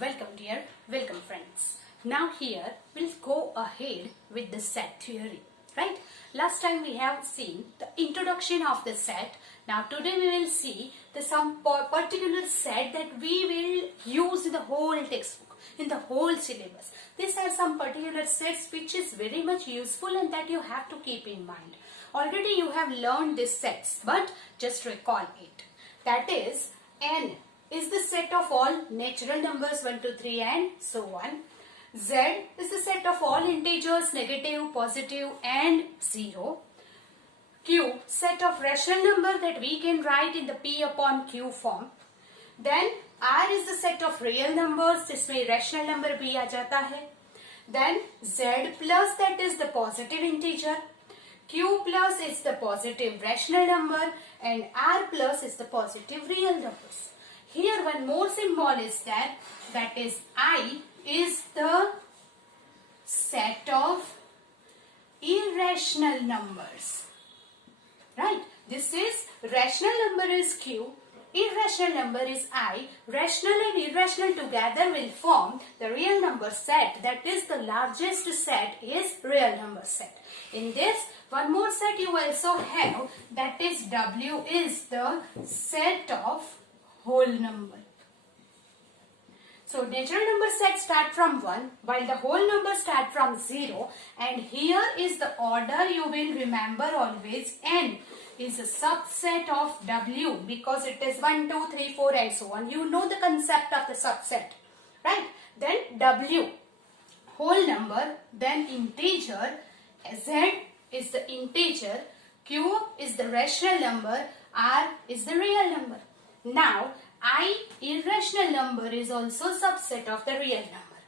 Welcome dear, welcome friends. Now here we'll go ahead with the set theory, right? Last time we have seen the introduction of the set. Now today we will see some particular set that we will use in the whole textbook, in the whole syllabus. These are some particular sets which is very much useful and that you have to keep in mind. Already you have learned these sets, but just recall it. That is, n is the set of all natural numbers 1, 2, 3 and so on. Z is the set of all integers negative, positive and 0. Q, set of rational number that we can write in the P upon Q form. Then R is the set of real numbers, जिसमें rational number भी आ जाता है. Then Z plus, that is the positive integer. Q plus is the positive rational number and R plus is the positive real numbers. Here one more symbol is there, that is I is the set of irrational numbers, right? This is rational number is Q, irrational number is I. Rational and irrational together will form the real number set, that is the largest set is real number set. In this one more set you also have, that is W is the set of whole number. So natural number set start from 1 while the whole number start from 0, and here is the order you will remember always. N is a subset of W because it is 1, 2, 3, 4 and so on. You know the concept of the subset, right? Then W, whole number, then integer, Z is the integer, Q is the rational number, R is the real number. Now, I, irrational number, is also subset of the real number.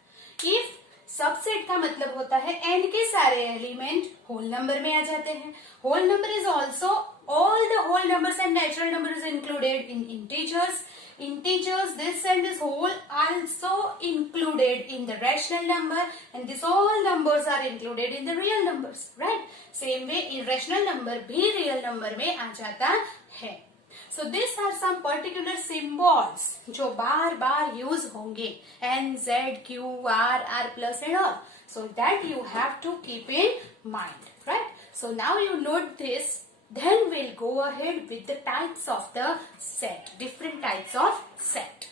If subset का मतलब होता है n के सारे element whole number में आ जाते हैं. Whole number is also all the whole numbers and natural numbers included in integers. Integers, this and this whole also included in the rational number, and this all numbers are included in the real numbers, right? Same way irrational number भी real number में आ जाता है. So these are some particular symbols जो बार बार use होंगे, N, Z, Q, R plus and all. So that you have to keep in mind, right? So now you note this. Then we'll go ahead with the types of the set, different types of set.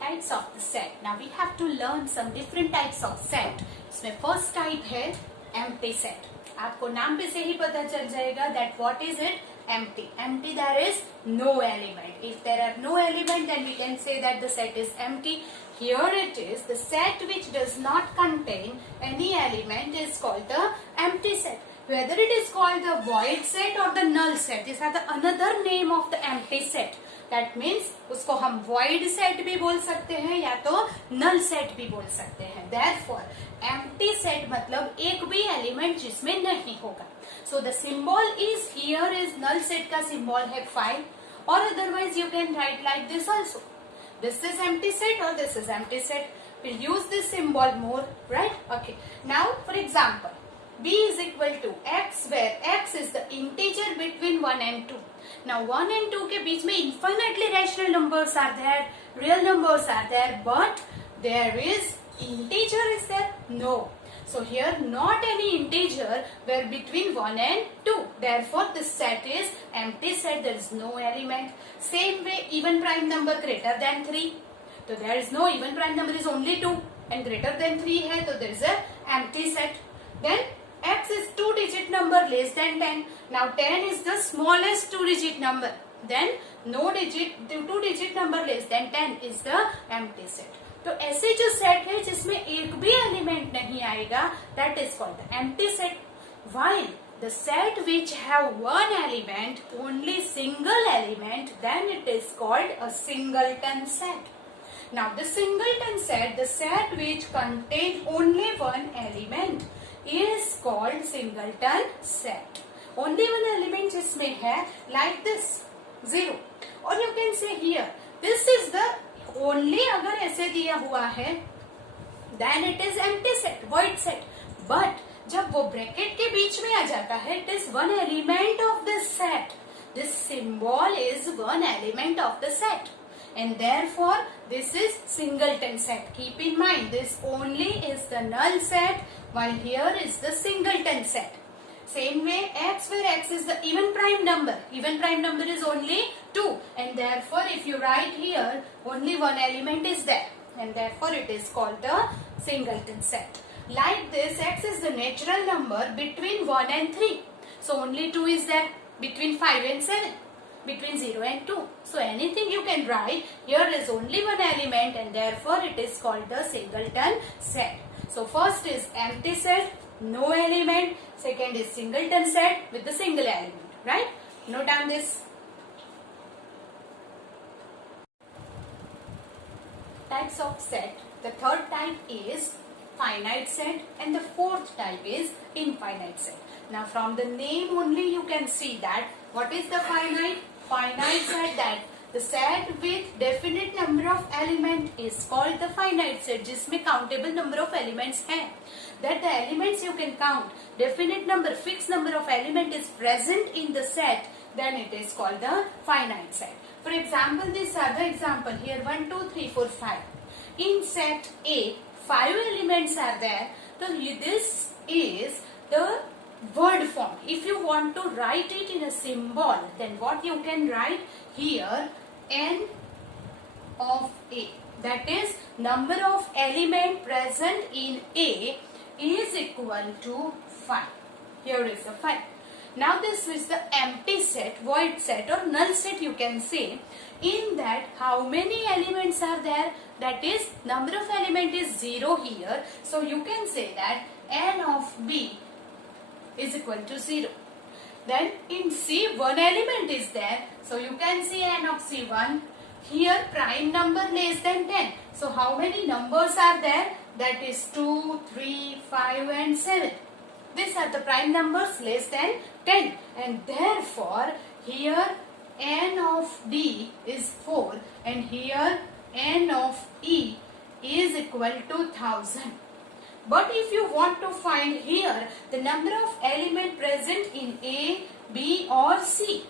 Types of the set. Now we have to learn some different types of set. इसमें first type है empty set. आपको नाम पे से ही पता चल जाएगा that what is it? Empty. Empty, there is no element. If there are no element, then we can say that the set is empty. Here it is, the set which does not contain any element is called the empty set. Whether it is called the void set or the null set, these are the another name of the empty set. That means उसको हम void set भी बोल सकते हैं या तो null set भी बोल सकते हैं. Therefore, empty set मतलब एक भी element जिसमें नहीं होगा. So the symbol is here is null set का symbol है 5, or otherwise you can write like this also. This is empty set or this is empty set. We'll use this symbol more, right? Okay. Now for example, B is equal to X, where X is the integer between 1 and 2. Now 1 and 2 के बीच में infinitely rational numbers are there, real numbers are there, but there is integer is there? No. So here not any integer where between 1 and 2. Therefore this set is empty set, there is no element. Same way even prime number greater than 3. So there is no even prime number is only 2 and greater than 3 है, so there is a empty set. Then X is 2-digit number less than 10. Now 10 is the smallest 2-digit number. Then no digit, 2-digit number less than 10 is the empty set. तो ऐसे जो set है जिसमें एक भी element नहीं आएगा, that is called the empty set. While the set which have one element, only single element, then it is called a singleton set. Now the singleton set, the set which contain only one element, is called singleton set. Only one element जिसमें है like this 0, or you can say here this is the only. अगर ऐसे दिया हुआ है then it is empty set, void set. But जब वो bracket के बीच में आ जाता है, it is one element of this set. This symbol is one element of the set. and therefore this is singleton set. Keep in mind, this only is the null set, while here is the singleton set. Same way x, where x is the even prime number. Even prime number is only 2, and therefore if you write here, only one element is there, and therefore it is called the singleton set. Like this, x is the natural number between 1 and 3. So only 2 is there, between 5 and 7, between 0 and 2. So anything you can write, here is only one element, and therefore it is called the singleton set. So first is empty set, no element. Second is singleton set with the single element, right? Note down this. Types of set. The third type is finite set, and the fourth type is infinite set. Now from the name only you can see that what is the finite? Finite set, that the set with definite number of element is called the finite set, जिसमें countable number of elements हैं. That the elements you can count, definite number, fixed number of element is present in the set, then it is called the finite set. For example, these are the example here, 1, 2, 3, 4, 5. In set A, 5 elements are there. So this is the word form. If you want to write it in a symbol, then what you can write here, n of A. That is, number of element present in A is equal to 5. Here is the 5. Now this is the empty set, void set or null set you can say. In that, how many elements are there? That is, number of element is 0 here. So you can say that n of B is equal to 0. Then in C, one element is there. So you can see n of C1. Here prime number less than 10. So how many numbers are there? That is 2, 3, 5 and 7. These are the prime numbers less than 10. And therefore here n of D is 4 and here n of E is equal to 1000. But if you want to find here the number of element present in A, B or C,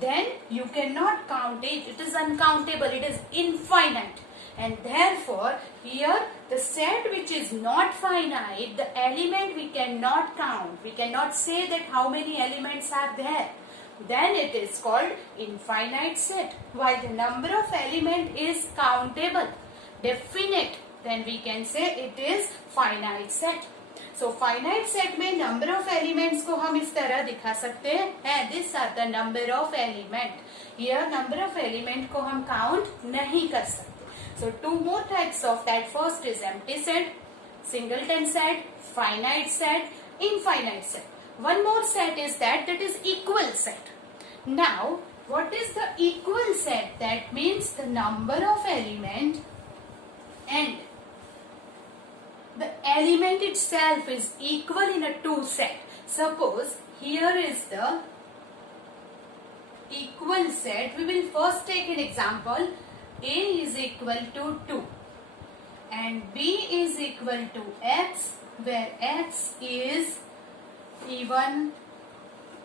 then you cannot count it. It is uncountable. It is infinite. And therefore, here the set which is not finite, the element we cannot count. We cannot say that how many elements are there. Then it is called infinite set. While the number of element is countable, definite, then we can say it is finite set. So finite set में number of elements को हम इस तरह दिखा सकते हैं. These are the number of element. Here number of element को हम count नहीं कर सकते. So two more types of that. First is empty set, singleton set, finite set, infinite set. One more set is that is equal set. Now what is the equal set? That means the number of element and the element itself is equal in a two set. Suppose here is the equal set. We will first take an example. A is equal to 2 and B is equal to X, where X is even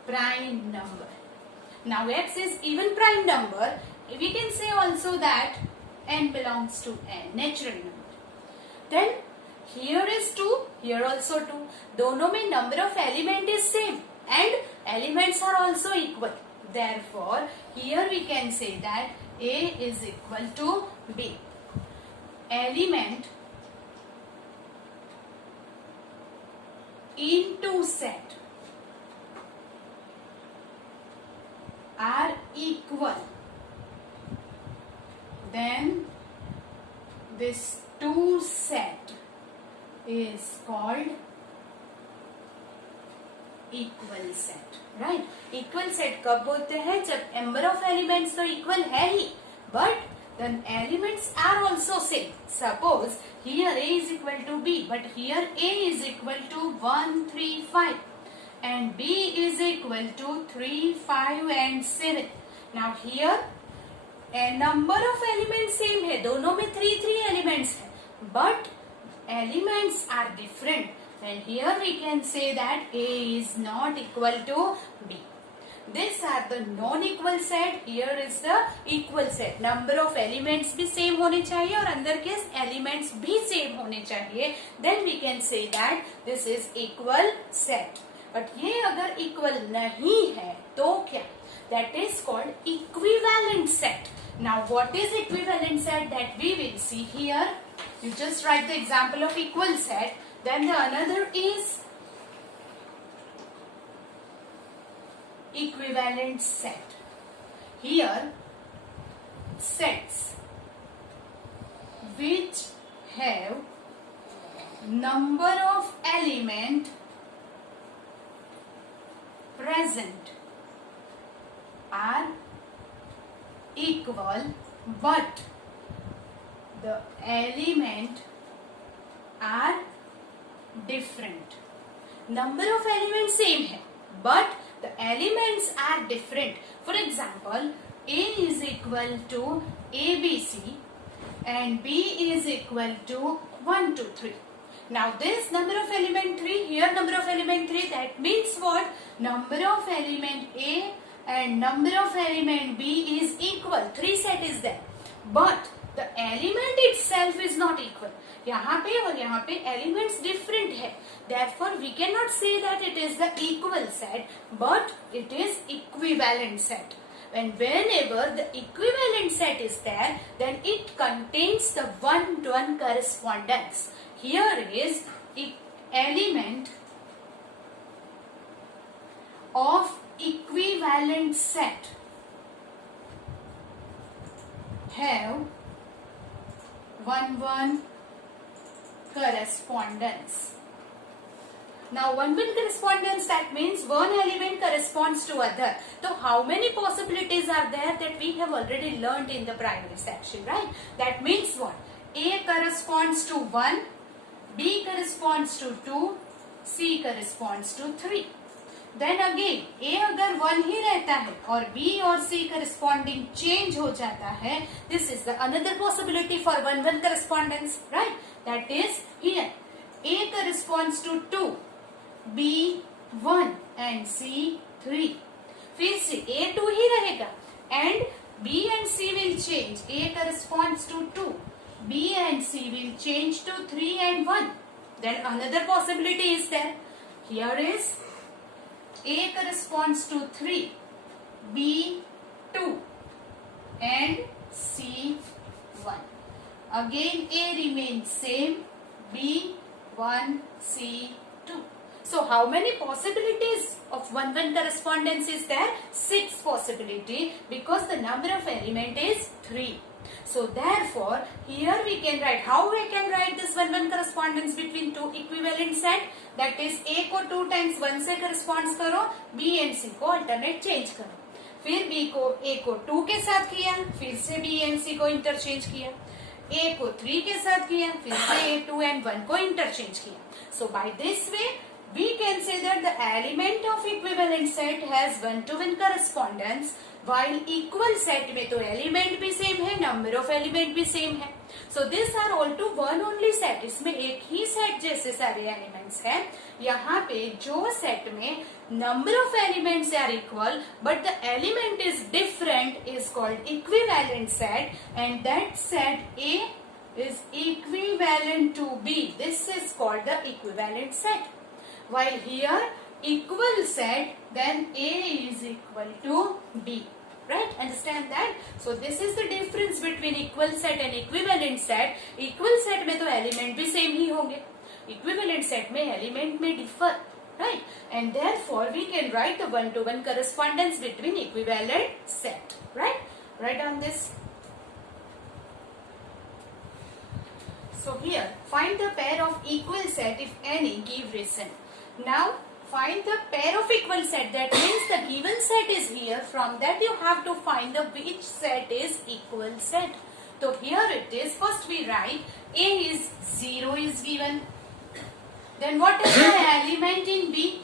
prime number. Now X is even prime number. We can say also that n belongs to n, natural number. Then here is 2, here also 2. दोनों में number of element is same and elements are also equal. Therefore, here we can say that A is equal to B. Element into set are equal. Then this two set is called equal set, right? Equal set कब होते हैं? जब number of elements तो equal है ही, but the elements are also same. Suppose here A is equal to B, but here A is equal to 1, 3, 5 and B is equal to 3, 5 and 7. Now here a number of elements same है, दोनों में 3 elements है, but elements are different. And here we can say that A is not equal to B. These are the non-equal set. Here is the equal set. Number of elements भी same होने चाहिए और अंदर के elements भी same होने चाहिए. Then we can say that this is equal set. But ये अगर equal नहीं है तो क्या? That is called equivalent set. Now what is equivalent set? That we will see here. You just write the example of equal set. Then the another is equivalent set. Here sets which have number of element present are equal, but the element are different. Number of elements same है, but the elements are different. For example, A is equal to ABC and B is equal to 1, 2, 3. Now this number of element 3, here number of element 3, that means what? Number of element A and number of element B is equal. 3 set is there. But the element itself is not equal. यहाँ पे और यहाँ पे elements different है. Therefore, we cannot say that it is the equal set, but it is equivalent set. And whenever the equivalent set is there, then it contains the one-to-one correspondence. Here is element of equivalent set have one-one correspondence. Now one-one correspondence, that means one element corresponds to other. So how many possibilities are there? That we have already learned in the primary section, right? That means what? A corresponds to 1, B corresponds to 2, C corresponds to 3. Then again A अगर 1 ही रहता है और B और C corresponding change हो जाता है, this is the another possibility for one-one correspondence, right? That is here A corresponds to 2, B 1 and C 3. फिर से A 2 ही रहेगा and B and C will change. A corresponds to 2, B and C will change to 3 and 1. Then another possibility is there. Here is A corresponds to 3, B 2 and C 1. Again A remains same, B 1, C 2. So how many possibilities of one-one correspondence is there? 6 possibility, because the number of element is 3. So therefore here we can write, how we can write this one-one correspondence between two equivalent set? That is A को 2 times 1 से corresponds करो, B and C को alternate change करो. फिर B को A को 2 के साथ किया, फिर से B and C को interchange किया. A को 3 के साथ किया, फिर से A 2 and 1 को interchange किया. So by this way we can say that the element of equivalent set has one-to-one correspondence, while equal set में तो element भी same है, number of element भी same है. So these are all to one only set. इसमें एक ही set जैसे सारे elements हैं. यहाँ पे जो set में number of elements are equal, but the element is different, is called equivalent set, and that set A is equivalent to B. This is called the equivalent set. While here equal set, then A is equal to B. Right? Understand that? So this is the difference between equal set and equivalent set. Equal set में तो element भी same ही होंगे. Equivalent set में element में differ. Right? And therefore we can write the one-to-one correspondence between equivalent set. Right? Write down this. So here, find the pair of equal set if any, give reason. Now find the pair of equal set. That means the given set is here. From that you have to find the which set is equal set. So here it is. First we write A is 0 is given. Then what is the element in B?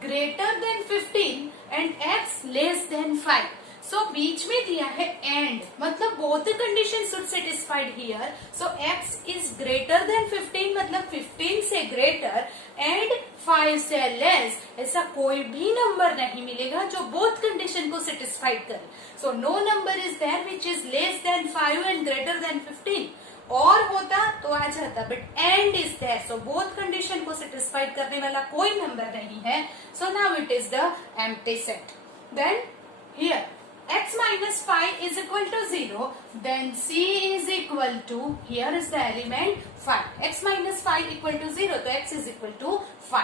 Greater than 15 and X less than 5. सो बीच में दिया है and, मतलब both the condition should satisfied here. So x is greater than 15, मतलब 15 से greater and 5 से less. ऐसा कोई भी नंबर नहीं मिलेगा जो बोथ कंडीशन को सेटिस्फाइड करे. So no number is there which is less than 5 and greater than 15. और होता तो आ जाता, but and is there, so both condition को सेटिस्फाइड करने वाला कोई नंबर नहीं है. So now it is the empty set. Then here x minus 5 is equal to 0, then c is equal to, here is the element 5. x minus 5 equal to 0, so x is equal to 5.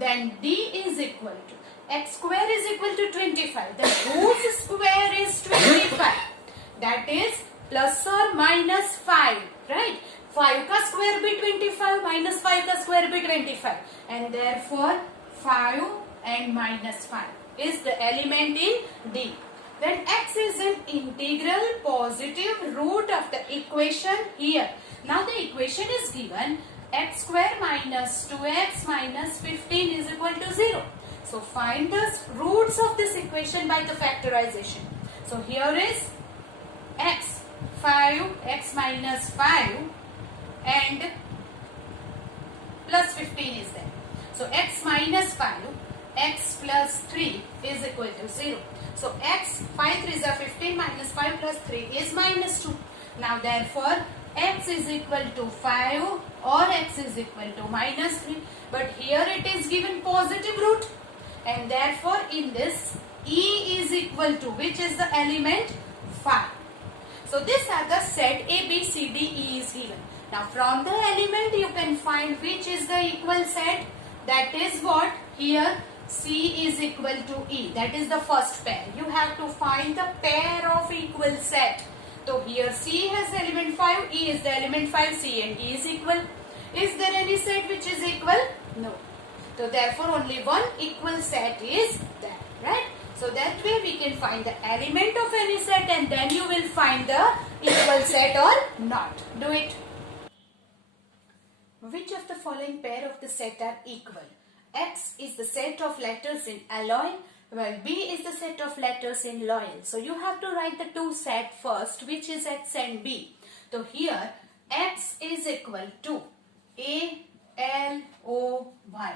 Then d is equal to, x square is equal to 25. The whose square is 25? That is plus or minus 5, right? 5 का square भी 25, minus 5 का square भी 25. And therefore 5 and minus 5 is the element in D. Then x is an integral positive root of the equation here. Now the equation is given x square minus 2x minus 15 is equal to 0. So find the roots of this equation by the factorization. So here is x, 5, x minus 5 and plus 15 is there. So x minus 5, x plus 3 is equal to 0. So x, 5 3s are 15 minus 5 plus 3 is minus 2. Now therefore x is equal to 5 or x is equal to minus 3. But here it is given positive root. And therefore in this E is equal to, which is the element? 5. So these are the set A, B, C, D, E is given. Now from the element you can find which is the equal set. That is what? Here C is equal to E. That is the first pair. You have to find the pair of equal set. So here C has the element 5, E is the element 5, C and D is equal. Is there any set which is equal? No. So therefore only one equal set is there, right? So that way we can find the element of any set and then you will find the equal set or not. Do it. Which of the following pair of the set are equal? X is the set of letters in alloy, while B is the set of letters in loyal. So you have to write the two set first, which is X and B. So here X is equal to A, L, O, Y.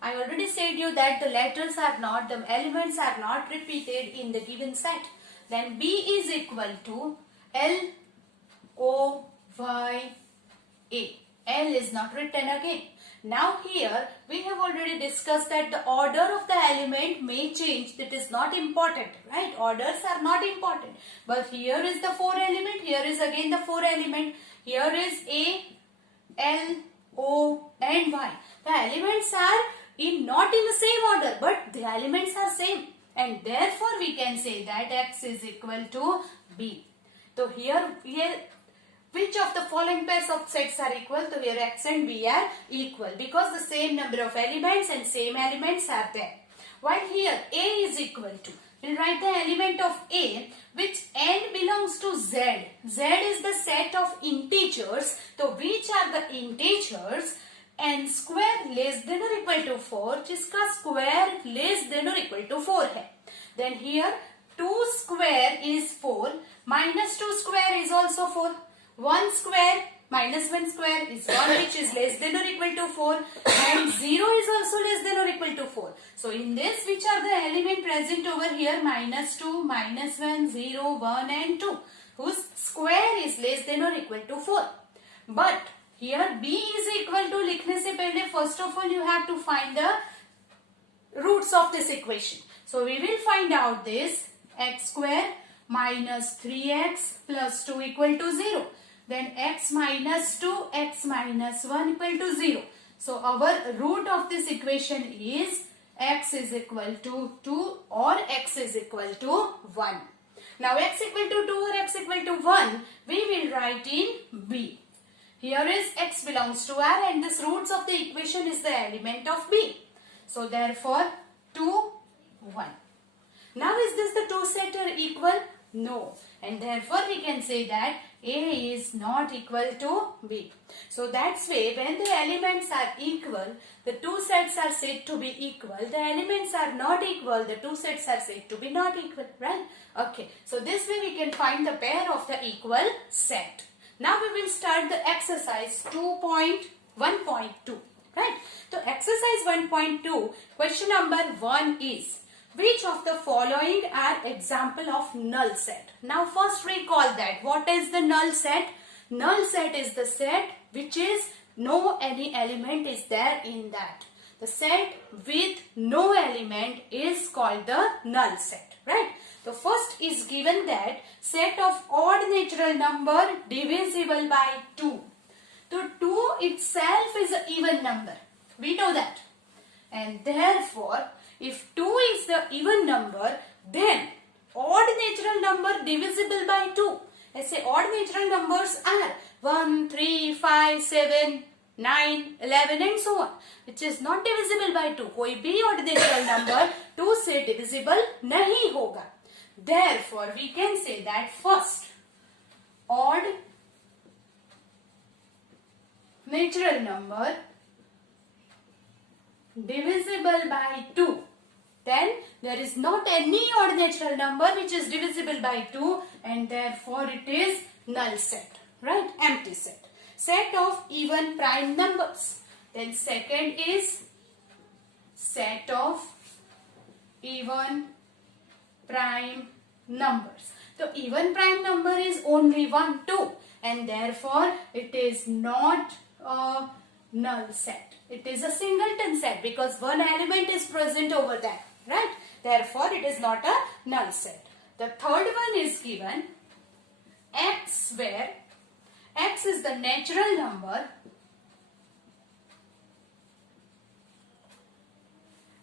I already said you that the letters are not, the elements are not repeated in the given set. Then B is equal to L, O, Y, A. L is not written again. Now here we have already discussed that the order of the element may change. That is not important, right? Orders are not important. But here is the 4 element. Here is again the 4 element. Here is A, L, O and Y. The elements are not in the same order, but the elements are same. And therefore we can say that X is equal to B. So here which of the following pairs of sets are equal? So here X and B are equal because the same number of elements and same elements are there. While here A is equal to, we'll write the element of A which n belongs to Z. Z is the set of integers. So which are the integers? N square less than or equal to 4, जिसका square less than or equal to 4 है. Then here 2 square is 4, minus 2 square is also 4. 1 square minus 1 square is 1 which is less than or equal to 4 and 0 is also less than or equal to 4. So in this which are the element present over here? Minus 2, minus 1, 0, 1 and 2 whose square is less than or equal to 4. But here B is equal to लिखने से पहले first of all you have to find the roots of this equation. So we will find out this x square minus 3x plus 2 equal to 0. Then x minus 2, x minus 1 equal to 0. So our root of this equation is x is equal to 2 or x is equal to 1. Now x equal to 2 or x equal to 1 we will write in B. Here is x belongs to R and this roots of the equation is the element of B. So therefore 2, 1. Now is this the two set are equal? No. and therefore we can say that A is not equal to B. So that's way when the elements are equal, the two sets are said to be equal. The elements are not equal, the two sets are said to be not equal, right? Okay, so this way we can find the pair of the equal set. Now we will start the exercise 2.1.2, right? So exercise 1.2, question number 1 is, which of the following are example of null set? Now first recall that. What is the null set? Null set is the set which is no any element is there in that. The set with no element is called the null set, right? The first is given that set of odd natural number divisible by 2. So 2 itself is an even number. We know that. And therefore, if 2 is the even number, then odd natural number divisible by 2. Let's say odd natural numbers are 1, 3, 5, 7, 9, 11 and so on, which is not divisible by 2. कोई भी odd natural number 2 से divisible नहीं होगा. Therefore, we can say that first odd natural number divisible by 2. Then there is not any odd natural number which is divisible by 2 and therefore it is null set, right? Empty set. Set of even prime numbers. Then second is set of even prime numbers. So even prime number is only 1, 2 and therefore it is not a null set. It is a singleton set because one element is present over there, right? Therefore it is not a null set. The third one is given x, where x is the natural number,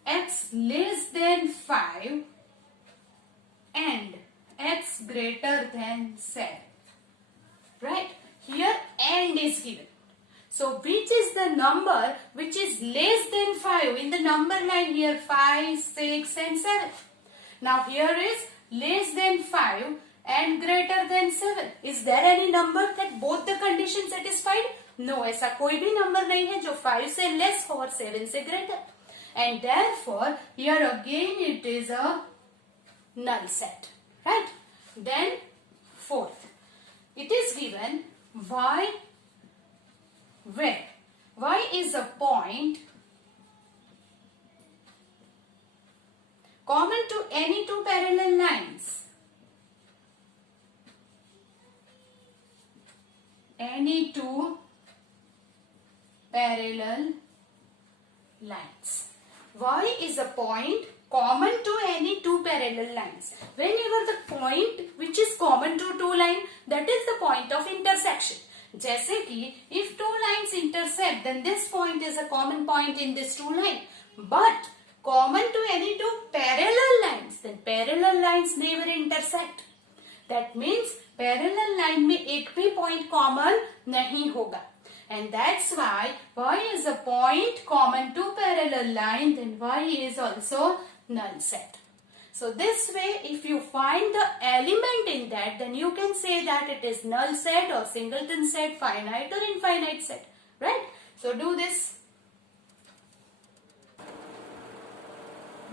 x less than 5 and x greater than 7, right? Here and is given. So which is the number which is less than 5 in the number line here, 5, 6 and 7. Now here is less than 5 and greater than 7. Is there any number that both the conditions satisfied? No, ऐसा कोई भी number नहीं है जो 5 से less हो और 7 से greater. And therefore here again it is a null set, right? Then fourth, it is given y, where y is a point common to any two parallel lines. Any two parallel lines. Y is a point common to any two parallel lines. Whenever the point which is common to two lines, that is the point of intersection. जैसे कि if two lines intersect, then this point is a common point in this two line. But common to any two parallel lines, then parallel lines never intersect. That means parallel line में एक भी point common नहीं होगा. And that's why y is a point common to parallel line, then y is also null set. So this way, if you find the element in that, then you can say that it is null set or singleton set, finite or infinite set, right? So do this.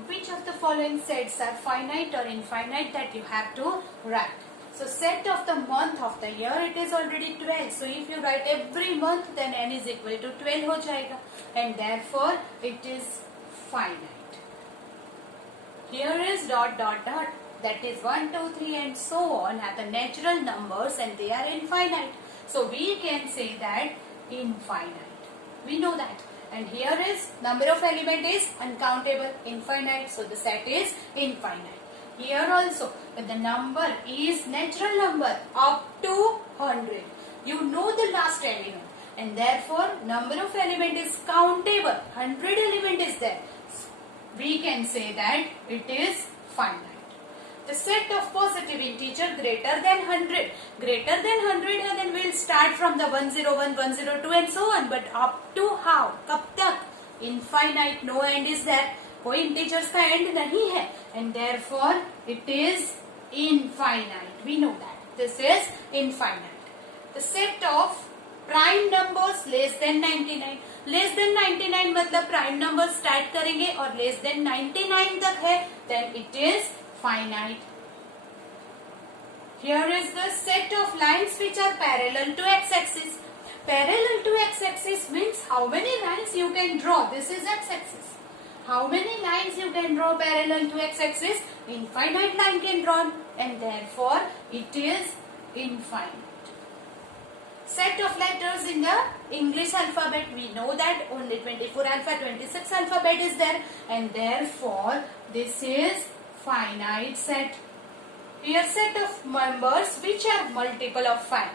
Which of the following sets are finite or infinite, that you have to write. So set of the month of the year, it is already 12. So if you write every month, then n is equal to 12 हो जाएगा, and therefore it is finite. Here is dot dot dot, that is 1, 2, 3 and so on are the natural numbers and they are infinite. So we can say that infinite. We know that. And here is number of element is uncountable, infinite. So the set is infinite. Here also, when the number is natural number up to 100, you know the last element, and therefore number of element is countable. 100 element is there. We can say that it is finite. The set of positive integer greater than 100. Greater than 100 है, then we'll start from the 101, 102 and so on. But up to how? कब तक? Infinite, no end is there. कोई integers का end नहीं है. And therefore it is infinite. We know that. This is infinite. The set of prime numbers less than 99. Less than 99 मतलब prime number start करेंगे और less than 99 तक है, then it is finite. Here is the set of lines which are parallel to x-axis. Parallel to x-axis means how many lines you can draw. This is x-axis. How many lines you can draw parallel to x-axis? Infinite line can draw, and therefore it is infinite. Set of letters in the English alphabet. We know that only 24 alpha, 26 alphabet is there, and therefore this is finite set. Here set of numbers which are multiple of 5.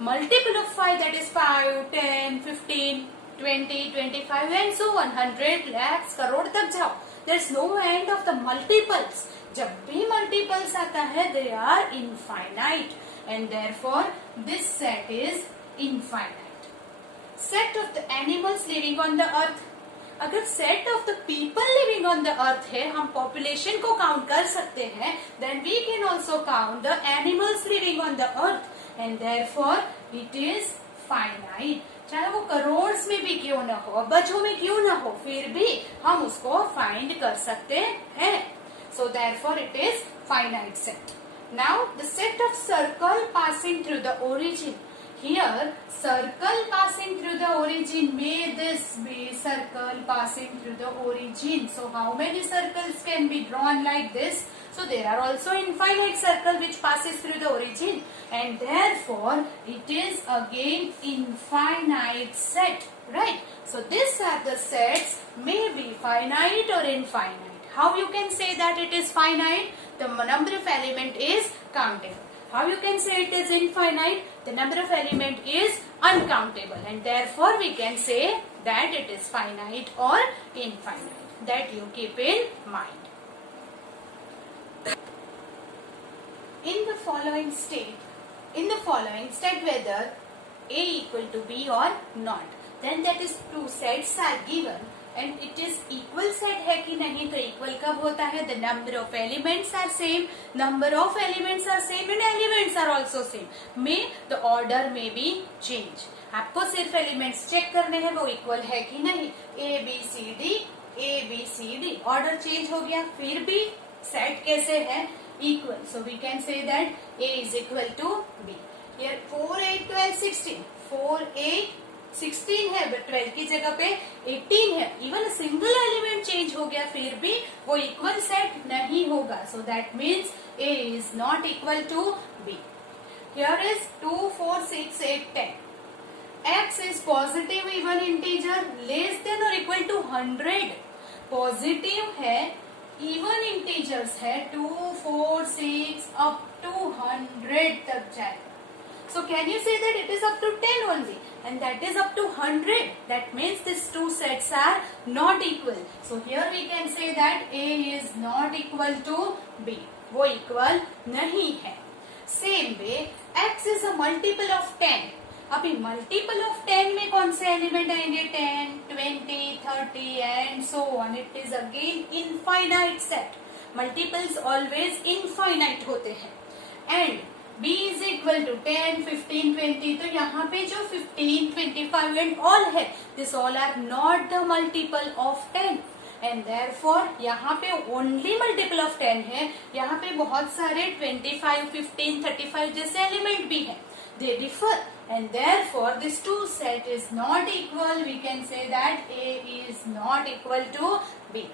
Multiple of 5, that is 5, 10, 15, 20, 25 and so on. 100, lakhs, crore तक जाओ. There is no end of the multiples. जब भी multiples आता है, they are infinite, and therefore this set is infinite. Set of the animals living on the earth. अगर set of the people living on the earth है, हम population को count कर सकते हैं, then we can also count the animals living on the earth, and therefore it is finite. चाहे वो करोड़ में भी क्यों ना हो, अरबों में क्यों ना हो, फिर भी हम उसको find कर सकते हैं. So therefore it is finite set. Now the set of circle passing through the origin. Here circle passing through the origin, may this be circle passing through the origin. So how many circles can be drawn like this? So there are also infinite circle which passes through the origin, and therefore it is again infinite set, right? So these are the sets, may be finite or infinite. How you can say that it is finite? The number of element is countable. How you can say it is infinite? The number of element is uncountable, and therefore we can say that it is finite or infinite. That you keep in mind. In the following state whether A equal to B or not, then that is two sets are given, and it is equal set है कि नहीं. तो equal कब होता है? The number of elements are same, number of elements are same, and elements are also same. May the order may be change. आपको सिर्फ elements check करने हैं वो equal है कि नहीं. A B C D order change हो गया, फिर भी set कैसे है? Equal. So we can say that A is equal to B. Here 4, 8, 12, 16. 4, 8, 16 है, but 12 की जगह पे 18 है. इवन सिंगल एलिमेंट चेंज हो गया, फिर भी वो इक्वल सेट नहीं होगा. So that means A is not equal to B. Here is 2, 4, 6, 8, 10. X is positive even integer less than or equal to 100. Positive है, इवन इंटीजर्स है, 2, 4, 6 अप टू 100 तक जाएगा. So can you say that it is up to 10 only, and that is up to 100? That means these two sets are not equal. So here we can say that A is not equal to B. वो equal नहीं है. Same way, X is a multiple of 10. अभी multiple of 10 में कौन से element आएंगे? 10, 20, 30 and so on. It is again infinite set. Multiples always infinite होते हैं. And B is equal to 10, 15, 20. तो यहाँ पे जो 15, 25 and all है, this all are not the multiple of 10. And therefore यहाँ पे only multiple of 10 है. यहाँ पे बहुत सारे 25, 15, 35 जैसे एलिमेंट भी हैं. They differ, and therefore this two set is not equal. We can say that A is not equal to B.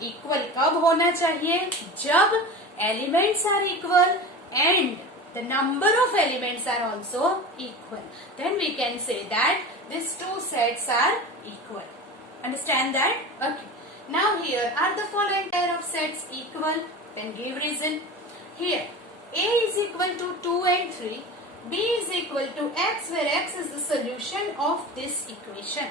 Equal कब होना चाहिए? जब elements are equal and the number of elements are also equal. Then we can say that these two sets are equal. Understand that? Okay. Now here are the following pair of sets equal. Then give reason. Here A is equal to 2 and 3. B is equal to X, where X is the solution of this equation.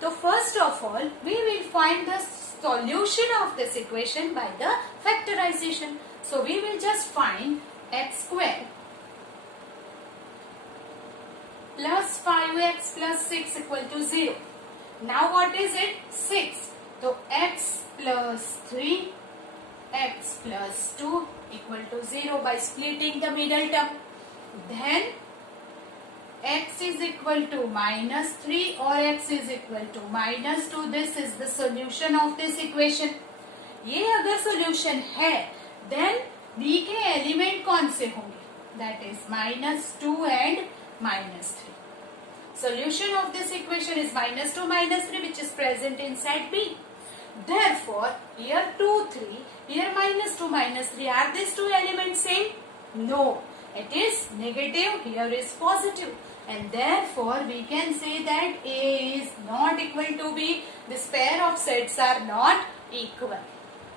So first of all, we will find the solution of this equation by the factorization. So we will just find x square plus 5x plus 6 equal to 0. Now what is it? 6. So x plus 3, x plus 2 equal to 0 by splitting the middle term. then x is equal to -3 or x is equal to -2. This is the solution of this equation. ये अगर solution है then b के element कौन से होंगे? That is -2 and -3. Solution of this equation is -2, -3, which is present inside b. Therefore, here 2, 3, here -2, -3. Are these two elements same? No. It is negative, here is positive. And therefore, we can say that A is not equal to B. This pair of sets are not equal.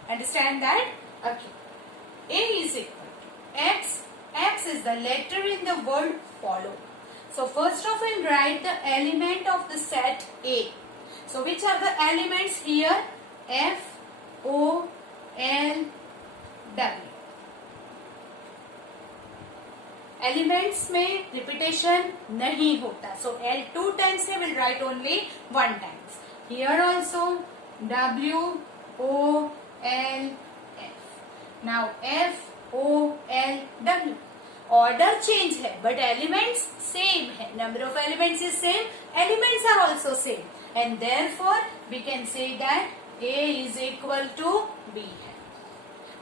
Understand that? Okay. A is equal to X. X is the letter in the word follow. So first of all, write the element of the set A. So which are the elements here? F, O, L, W. Elements में repetition नहीं होता. So L 2 times we will write only 1 times. Here also W, O, L, F. Now F, O, L, W. Order change है but elements same है. Number of elements is same. Elements are also same. And therefore we can say that A is equal to B है.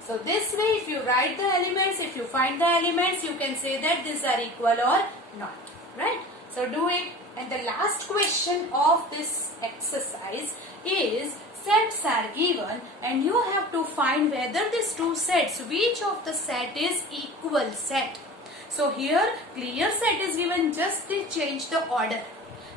So this way if you write the elements, if you find the elements, you can say that these are equal or not. Right? So do it. And the last question of this exercise is sets are given and you have to find whether these two sets, which of the set is equal set. So here clear set is given, just they change the order.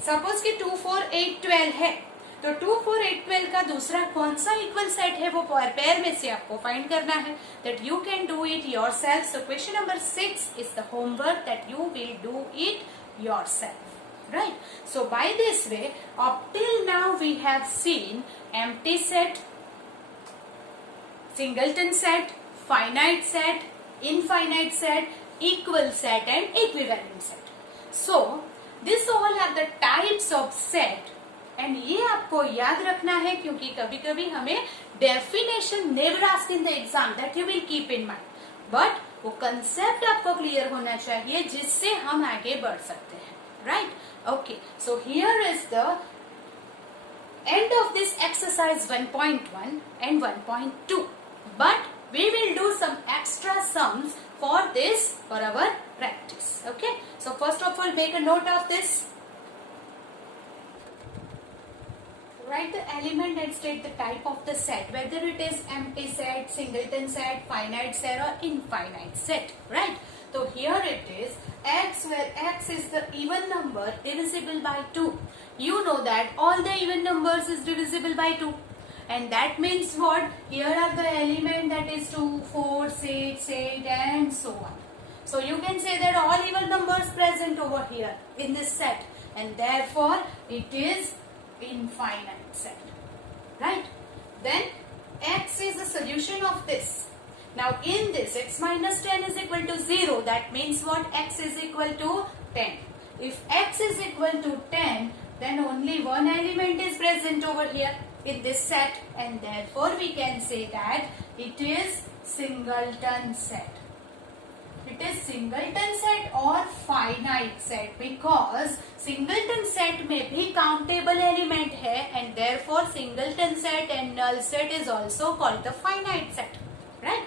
Suppose कि 2, 4, 8, 12 है तो 2, 4, 8, 12 का दूसरा कौन सा equal set है वो pair में से आपको फाइंड करना है. That you can do it yourself. So question number 6 is the homework that you will do it yourself. Right? So by this way, up till now we have seen empty set, singleton set, finite set, infinite set, equal set and equivalent set. So these all are the types of set. And ये आपको याद रखना है क्योंकि कभी कभी हमें definition never asked in the exam, that you will keep in mind. But वो कंसेप्ट आपको क्लियर होना चाहिए जिससे हम आगे बढ़ सकते हैं. Right? Okay. So here is the end of this exercise 1.1 and 1.2. But we will do some extra sums for this, for our practice. Okay? So first of all, make a note of this. Write the element and state the type of the set, whether it is empty set, singleton set, finite set or infinite set. Right? So here it is x, where x is the even number divisible by 2. You know that all the even numbers is divisible by 2. And that means what? Here are the element, that is 2, 4, 6, 8 and so on. So you can say that all even numbers present over here in this set. And therefore it is infinite set. Right? Then x is the solution of this. Now in this x minus 10 is equal to 0. That means what? X is equal to 10. If x is equal to 10, then only one element is present over here in this set, and therefore we can say that it is singleton set. It is singleton set or finite set, because singleton set में भी countable element है and therefore singleton set and null set is also called the finite set. Right?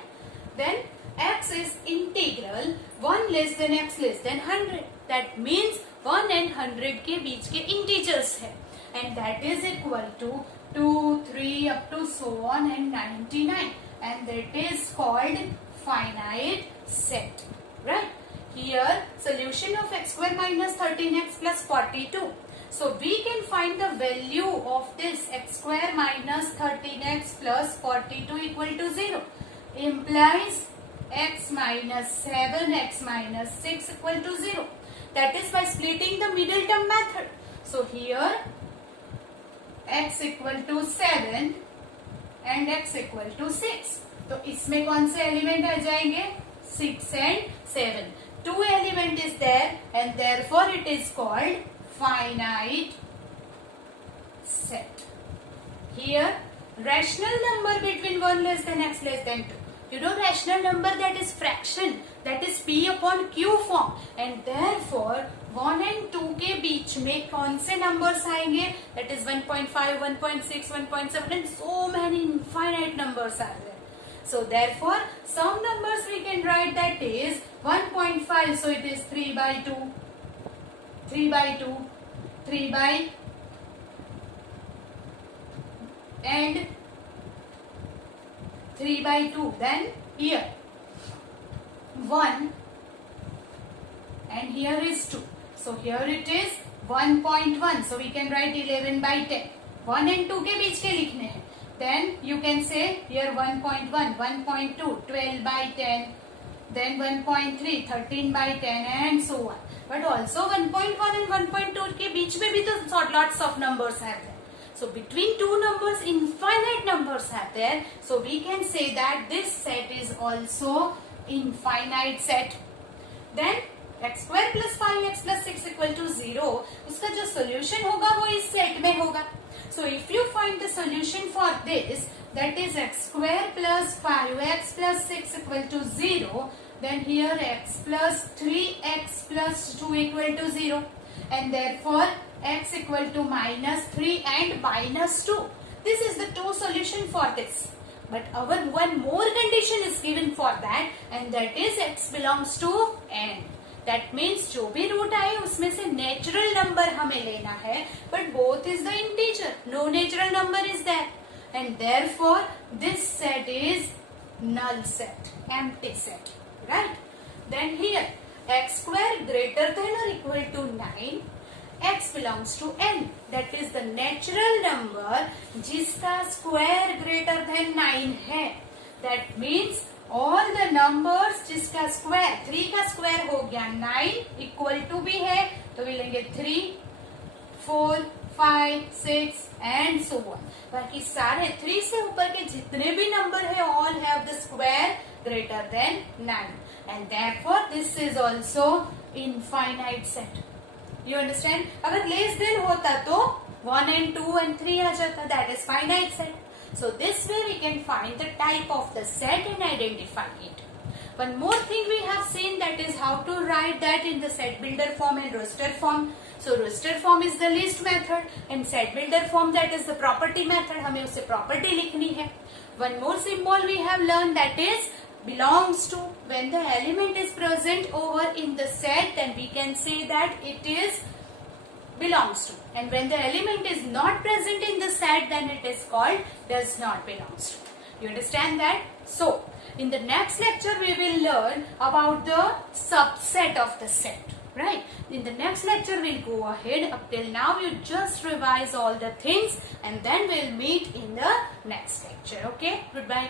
Then x is integral 1 less than x less than 100. That means 1 and 100 के बीच के integers है, and that is equal to 2, 3 up to so on and 99, and that is called finite set. Right? Here solution of x square minus 13x plus 42. So we can find the value of this x square minus 13x plus 42 equal to 0. Implies x minus 7, x minus 6 equal to 0. That is by splitting the middle term method. So here x equal to 7 and x equal to 6. तो इसमें कौन से element आ जाएंगे? 6 and 7. Two element is there and therefore it is called finite set. Here rational number between 1 less than x less than 2. You know rational number, that is fraction, that is p upon q form, and therefore 1 and 2 के बीच में कौन से numbers आएंगे? That is 1.5, 1.6, 1.7 and so many infinite numbers are there. So therefore some numbers we can write that is 1.5, so it is 3 by 2, 3 by 2, 3 by and 3 by 2. Then here 1 and here is 2. So here it is 1.1. So we can write 11 by 10. 1 and 2 के बीच के लिखने हैं. Then you can say here 1.1, 1.2, 12 by 10. Then 1.3, 13 by 10 and so on. But also 1.1 and 1.2 के बीच में भी तो lots of numbers are there. So between two numbers, infinite numbers are there. So we can say that this set is also infinite set. Then x square plus 5x plus 6 equal to 0. उसका जो solution होगा वो इस set में होगा. So if you find the solution for this, that is x square plus 5x plus 6 equal to 0, then here x plus 3x plus 2 equal to 0, and therefore x equal to minus 3 and minus 2. This is the two solution for this. But our one more condition is given for that, and that is x belongs to n. That means जो भी root आए उसमें से natural number हमें लेना है, but both is the integer. No natural number is there, and therefore this set is null set, empty set, right? Then here x square greater than or equal to 9. X belongs to n. That is the natural number जिसका square greater than 9 है. That means all the numbers जिसका square 3 का square हो गया 9 equal to भी है तो भी लेंगे 3, 4, 5, 6 and so on. बाकी सारे 3 से ऊपर के जितने भी number है all have the square greater than 9, and therefore this is also infinite set. You understand? अगर less than होता तो 1 and 2 and 3 आ जाता. That is finite set. So this way we can find the type of the set and identify it. One more thing we have seen, that is how to write that in the set builder form and roster form. So roster form is the list method and set builder form, that is the property method. हमें उसे property लिखनी है. One more symbol we have learned, that is belongs to. When the element is present over in the set, then we can say that it is belongs to, and when the element is not present in the set, then it is called does not belongs to. You understand that? So in the next lecture we will learn about the subset of the set, right? In the next lecture we'll go ahead. Up till now you just revise all the things, and then we'll meet in the next lecture. Okay, goodbye.